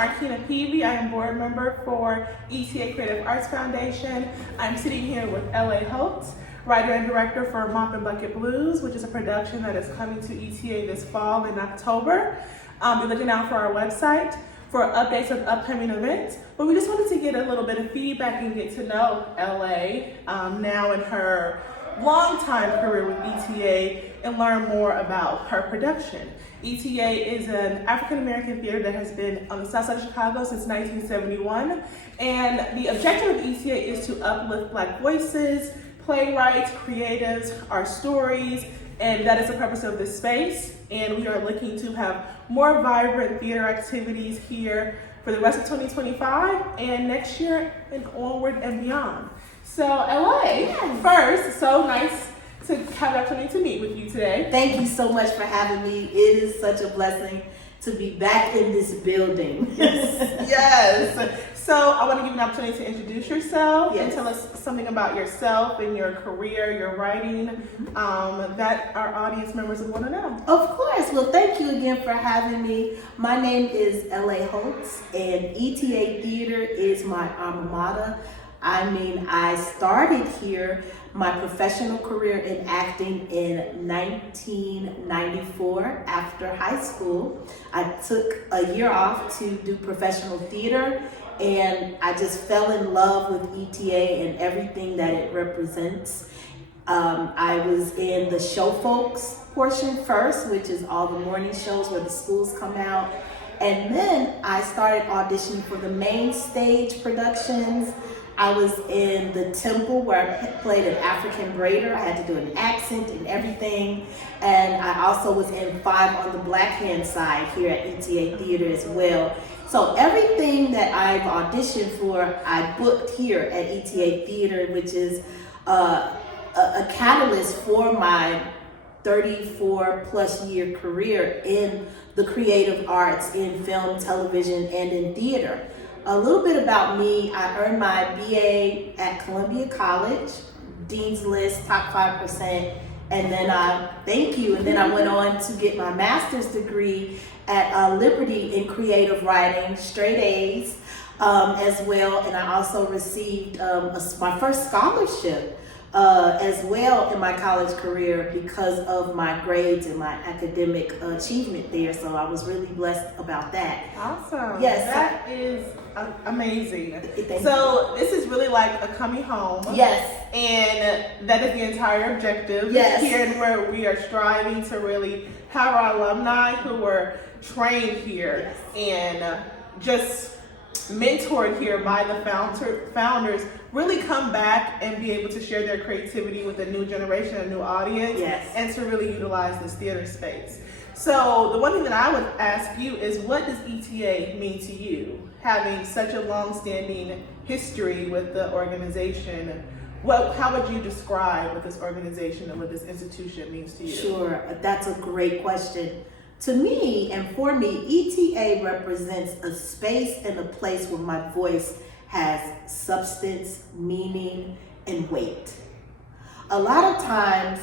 Markena Peavy. I am board member for ETA Creative Arts Foundation. I'm sitting here with LA Holts, writer and director for Mop and Bucket Blues, which is a production that is coming to ETA this fall in October. Be looking out for our website for updates of upcoming events. But we just wanted to get a little bit of feedback and get to know LA now in her long time career with ETA and learn more about her production. ETA is an African-American theater that has been on the south side of Chicago since 1971. And the objective of ETA is to uplift Black voices, playwrights, creatives, our stories, and that is the purpose of this space. And we are looking to have more vibrant theater activities here for the rest of 2025 and next year and onward and beyond. So LA, first, so nice to have the opportunity to meet with you today. Thank you so much for having me. It is such a blessing to be back in this building. Yes. So I want to give you an opportunity to introduce yourself and tell us something about yourself and your career, your writing, that our audience members would want to know. Of course. Well, thank you again for having me. My name is LA Holts, and ETA Theater is my alma mater. I started here my professional career in acting in 1994 after high school. I took a year off to do professional theater, and I just fell in love with ETA and everything that it represents. I was in the show folks portion first, which is all the morning shows where the schools come out. And then I started auditioning for the main stage productions. I was in the Temple where I played an African braider. I had to do an accent and everything. And I also was in 5 on the Black Hand side here at ETA Theater as well. So everything that I've auditioned for, I booked here at ETA Theater, which is a catalyst for my 34 plus year career in the creative arts, in film, television, and in theater. A little bit about me: I earned my BA at Columbia College, Dean's List, top 5%, and then I went on to get my master's degree at Liberty in creative writing, straight A's as well, and I also received my first scholarship as well in my college career because of my grades and my academic achievement there. So I was really blessed about that. Awesome. Yes. That is amazing. So this is really like a coming home. Yes. And that is the entire objective. Yes. Here and where we are striving to really have our alumni who were trained here and just mentored here by the founders really come back and be able to share their creativity with a new generation, a new audience, and to really utilize this theater space. So the one thing that I would ask you is, what does ETA mean to you? Having such a long-standing history with the organization, how would you describe what this organization and what this institution means to you? Sure, that's a great question. To me and for me, ETA represents a space and a place where my voice has substance, meaning, and weight. A lot of times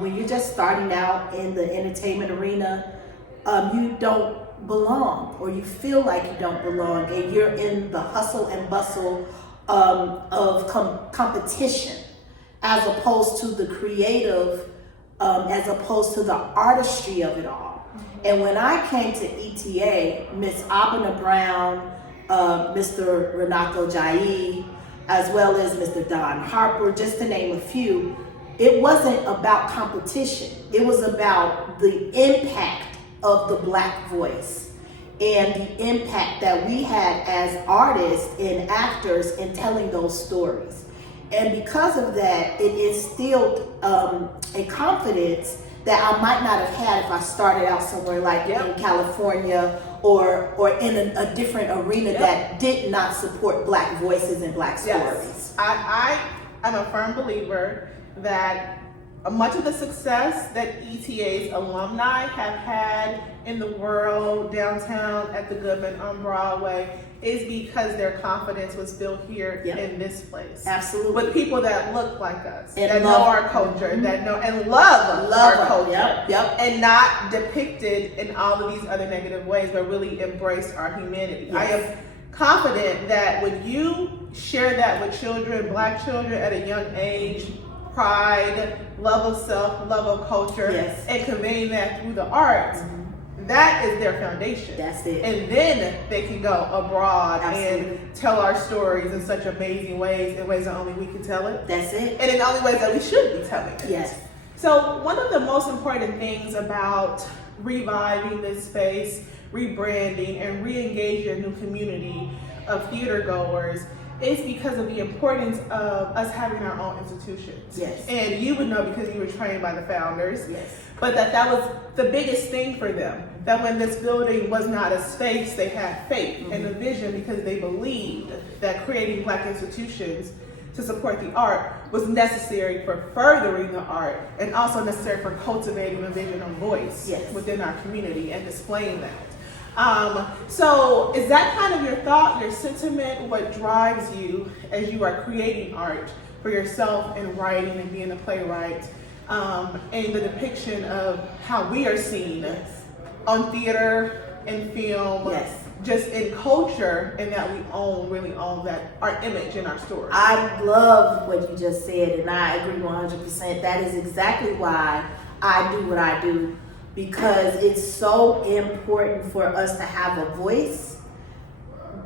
when you're just starting out in the entertainment arena, you don't belong, or you feel like you don't belong, and you're in the hustle and bustle of competition, as opposed to the creative, as opposed to the artistry of it all. And when I came to ETA, Miss Abena Brown, Mr. Renato Jai, as well as Mr. Don Harper, just to name a few, it wasn't about competition. It was about the impact of the Black voice and the impact that we had as artists and actors in telling those stories. And because of that, it instilled a confidence that I might not have had if I started out somewhere like in California or in a different arena that did not support Black voices and Black stories. I am a firm believer that much of the success that ETA's alumni have had in the world, downtown, at the Goodman, on Broadway, is because their confidence was built here in this place. Absolutely. With people that look like us, and that know our culture, that know and love our culture, and not depicted in all of these other negative ways, but really embrace our humanity. I am confident that when you share that with children, Black children at a young age, pride, love of self, love of culture, and conveying that through the arts, that is their foundation. That's it. And then they can go abroad and tell our stories in such amazing ways, in ways that only we can tell it. That's it. And in only ways that we should be telling it. Yes. So one of the most important things about reviving this space, rebranding, and re-engaging a new community of theater goers is because of the importance of us having our own institutions. Yes. And you would know because you were trained by the founders. Yes. But that was the biggest thing for them. That when this building was not a space, they had faith and a vision because they believed that creating Black institutions to support the art was necessary for furthering the art and also necessary for cultivating a vision and voice within our community and displaying that. So is that kind of your thought, your sentiment, what drives you as you are creating art for yourself and writing and being a playwright, and the depiction of how we are seen on theater and film, just in culture, and that we really own that, our image and our story? I love what you just said, and I agree 100%. That is exactly why I do what I do, because it's so important for us to have a voice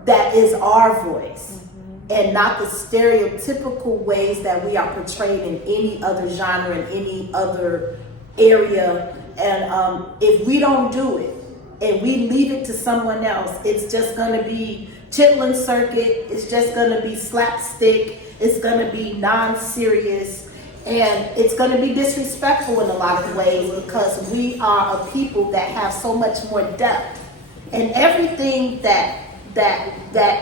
that is our voice, and not the stereotypical ways that we are portrayed in any other genre, in any other area. And if we don't do it and we leave it to someone else, it's just going to be Chitlin Circuit, it's just going to be slapstick, it's going to be non-serious, and it's going to be disrespectful in a lot of ways, because we are a people that have so much more depth, and everything that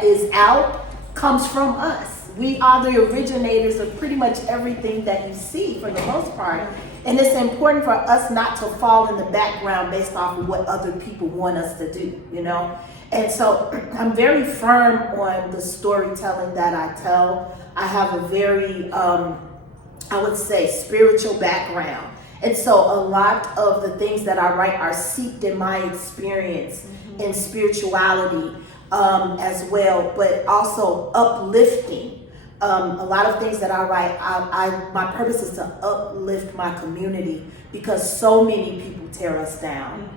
is out comes from us. We are the originators of pretty much everything that you see for the most part. And it's important for us not to fall in the background based off of what other people want us to do, you know? And so I'm very firm on the storytelling that I tell. I have a very, I would say, spiritual background. And so a lot of the things that I write are seeped in my experience in spirituality as well, but also uplifting. A lot of things that I write, my purpose is to uplift my community, because so many people tear us down,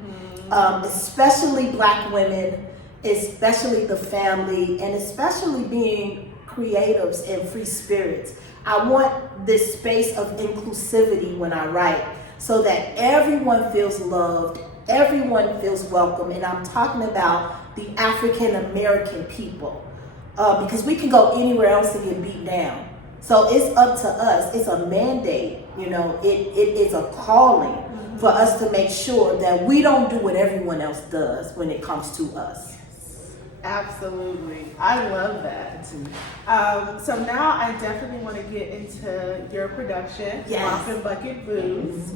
especially Black women, especially the family, and especially being creatives and free spirits. I want this space of inclusivity when I write, so that everyone feels loved, everyone feels welcome, and I'm talking about the African American people. Because we can go anywhere else and get beat down. So it's up to us. It's a mandate, you know, it is a calling for us to make sure that we don't do what everyone else does when it comes to us. Absolutely. I love that. So now I definitely want to get into your production, Mop and Bucket Blues.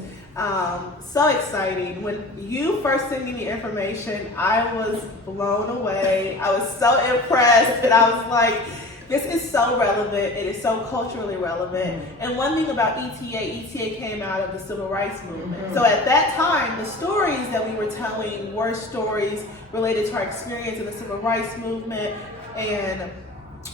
So exciting. When you first sent me the information, I was blown away. I was so impressed, and I was like, this is so relevant. It is so culturally relevant. And one thing about ETA came out of the Civil Rights Movement. So at that time, the stories that we were telling were stories related to our experience in the Civil Rights Movement and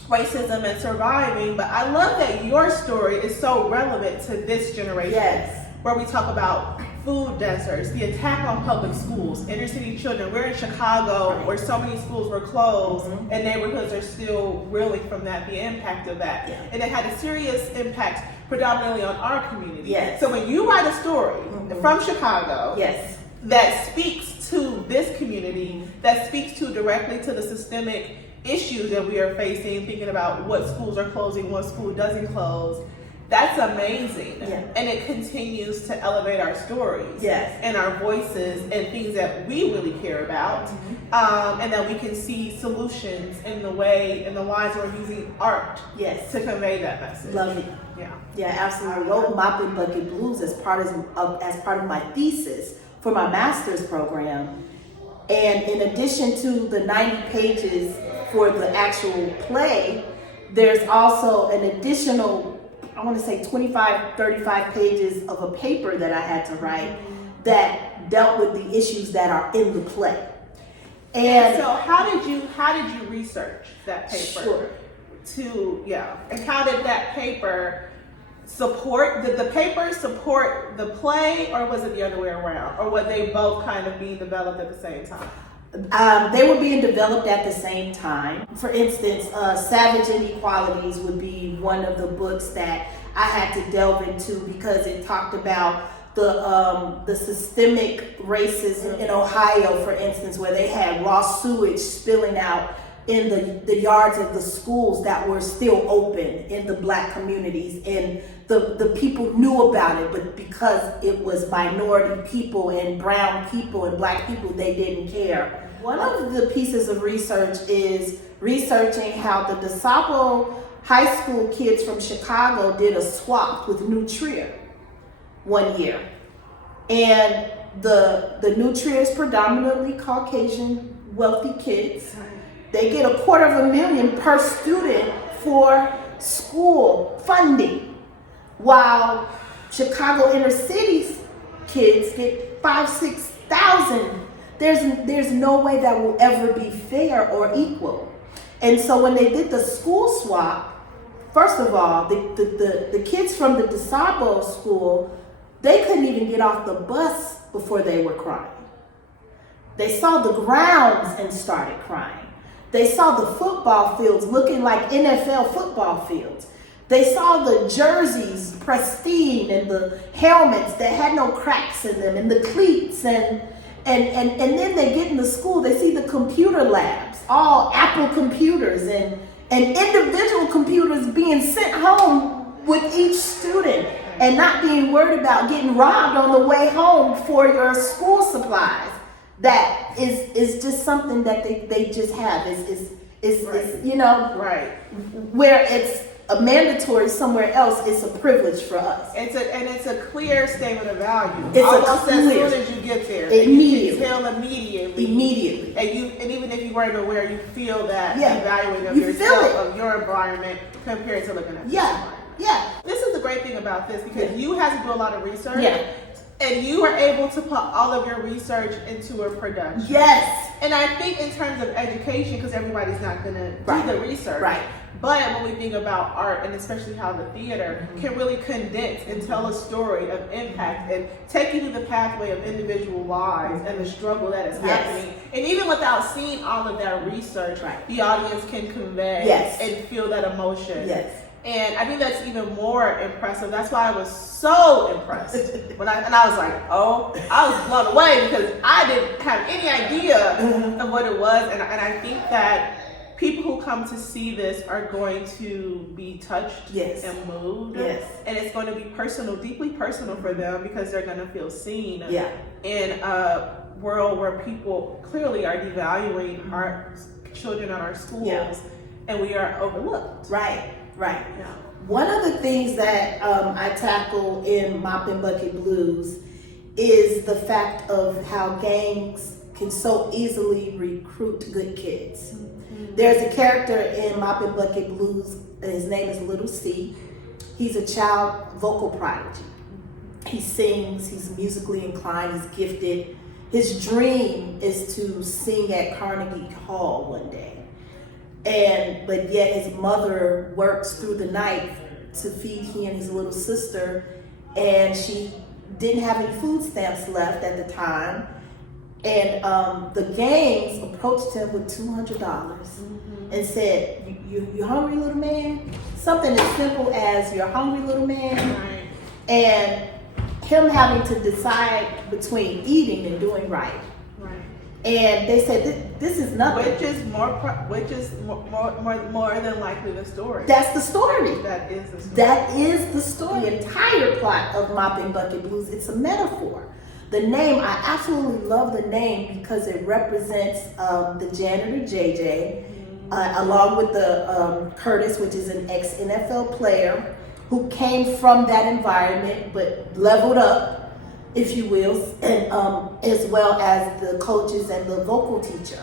racism and surviving. But I love that your story is so relevant to this generation. Where we talk about food deserts, the attack on public schools, inner city children. We're in Chicago where so many schools were closed and neighborhoods are still reeling from that, the impact of that. And it had a serious impact predominantly on our community. So when you write a story from Chicago that speaks to this community, that speaks to directly to the systemic issues that we are facing, thinking about what schools are closing, what school doesn't close, That's amazing. Yeah. And it continues to elevate our stories. Yes. And our voices and things that we really care about. And that we can see solutions in the lives we're using art Yes. to convey that message. Love it. Yeah. Yeah, absolutely. I wrote Mop and Bucket Blues as part of my thesis for my master's program. And in addition to the 90 pages for the actual play, there's also an additional, I want to say 25, 35 pages of a paper that I had to write that dealt with the issues that are in the play. And so how did you research that paper? Sure. And how did that paper did the paper support the play, or was it the other way around? Or were they both kind of being developed at the same time? They were being developed at the same time. For instance, Savage Inequalities would be one of the books that I had to delve into because it talked about the systemic racism in Ohio, for instance, where they had raw sewage spilling out in the yards of the schools that were still open in the Black communities, and the people knew about it, but because it was minority people and brown people and Black people, they didn't care. One of the pieces of research is researching how the DeSable high school kids from Chicago did a swap with New Trier one year. And the New Trier is predominantly Caucasian wealthy kids. They get $250,000 per student for school funding, while Chicago inner cities kids get $5,000-6,000. There's no way that will ever be fair or equal. And so when they did the school swap, first of all, the kids from the DeSable school, they couldn't even get off the bus before they were crying. They saw the grounds and started crying. They saw the football fields looking like NFL football fields. They saw the jerseys pristine and the helmets that had no cracks in them and the cleats and then they get into school, they see the computer labs, all Apple computers and individual computers being sent home with each student and not being worried about getting robbed on the way home for your school supplies. That is just something that they just have. Is Right. Where it's a mandatory somewhere else, it's a privilege for us. It's a clear statement of value. It's almost as clear. soon as you get there. Immediately. You can tell immediately. And even if you weren't aware, you feel that evaluating of You feel yourself, of your environment compared to looking at Yeah. This is the great thing about this, because you had to do a lot of research. Yeah. And you were able to put all of your research into a production. Yes. And I think in terms of education, because everybody's not going to do the research. Right. But when we think about art, and especially how the theater can really condense and tell a story of impact and take you through the pathway of individual lives and the struggle that is happening. And even without seeing all of that research, the audience can convey and feel that emotion. Yes. And I think that's even more impressive. That's why I was so impressed when I was like, I was blown away, because I didn't have any idea of what it was. And I think that people who come to see this are going to be touched and moved. Yes. And it's going to be personal, deeply personal for them, because they're going to feel seen in a world where people clearly are devaluing our children in our schools and we are overlooked. Right. Yeah. One of the things that I tackle in Mop and Bucket Blues is the fact of how gangs can so easily recruit good kids. There's a character in Mop and Bucket Blues, his name is Little C. He's a child vocal prodigy. He sings, he's musically inclined, he's gifted. His dream is to sing at Carnegie Hall one day. But yet his mother works through the night to feed he and his little sister, and she didn't have any food stamps left at the time. And the gangs approached him with $200 and said, you hungry, little man? Something as simple as, you're hungry, little man? And him having to decide between eating and doing right. And they said, this is nothing. Which is more than likely the story. That's the story. That is the story. That is the story. The entire plot of Mop and Bucket Blues, it's a metaphor. The name, I absolutely love the name because it represents the janitor, JJ, along with the Curtis, which is an ex-NFL player who came from that environment but leveled up, if you will, and as well as the coaches and the vocal teacher.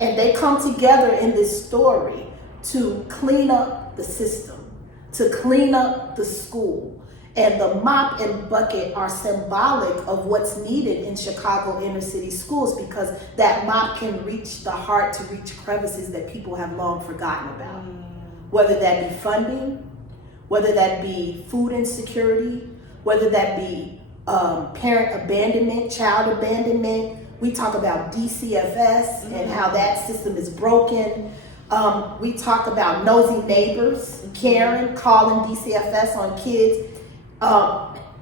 And they come together in this story to clean up the system, to clean up the school. And the mop and bucket are symbolic of what's needed in Chicago inner city schools, because that mop can reach the hard to reach crevices that people have long forgotten about. Whether that be funding, whether that be food insecurity, whether that be parent abandonment, child abandonment. We talk about DCFS and how that system is broken. We talk about nosy neighbors, Karen calling DCFS on kids.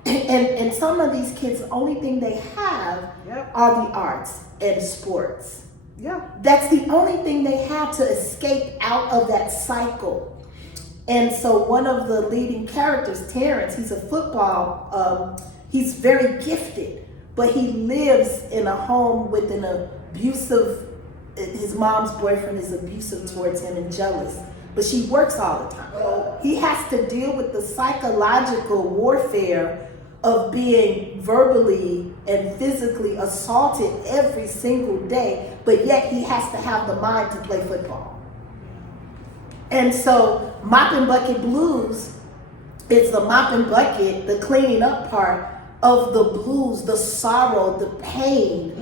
And some of these kids, the only thing they have are the arts and sports. Yeah. That's the only thing they have to escape out of that cycle. And so one of the leading characters, Terrence, he's a football, he's very gifted, but he lives in a home with an abusive, his mom's boyfriend is abusive towards him and jealous, but she works all the time. So he has to deal with the psychological warfare of being verbally and physically assaulted every single day, but yet he has to have the mind to play football. And so Mop and Bucket Blues, it's the mop and bucket, the cleaning up part of the blues, the sorrow, the pain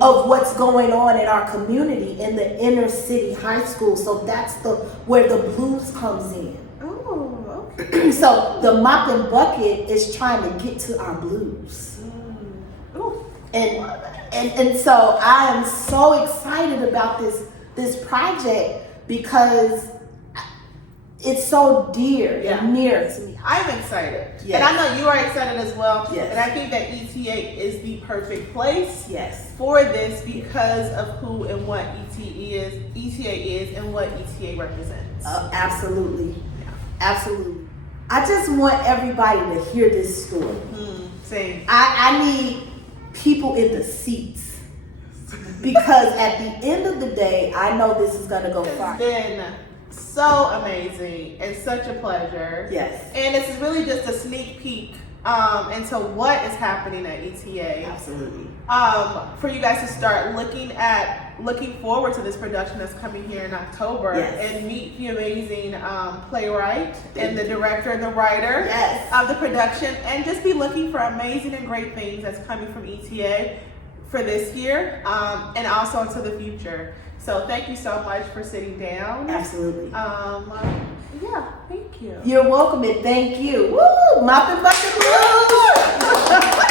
of what's going on in our community in the inner city high school. So that's where the blues comes in. Oh, okay. So the mop and bucket is trying to get to our blues. And so I am so excited about this project because it's so dear and near to me. I'm excited. Yes. And I know you are excited as well. Yes. And I think that ETA is the perfect place Yes. for this because of who and what ETA is and what ETA represents. Absolutely. Absolutely. I just want everybody to hear this story. Same. I need people in the seats because at the end of the day, I know this is going to go far. It's been so amazing and such a pleasure. Yes. And this is really just a sneak peek into what is happening at ETA. Absolutely. For you guys to start looking forward to this production that's coming here in October, and meet the amazing playwright and the director and the writer of the production, and just be looking for amazing and great things that's coming from ETA for this year and also into the future. So thank you so much for sitting down. Absolutely. Yeah, thank you. You're welcome and thank you. Woo! Mop and Bucket Blues!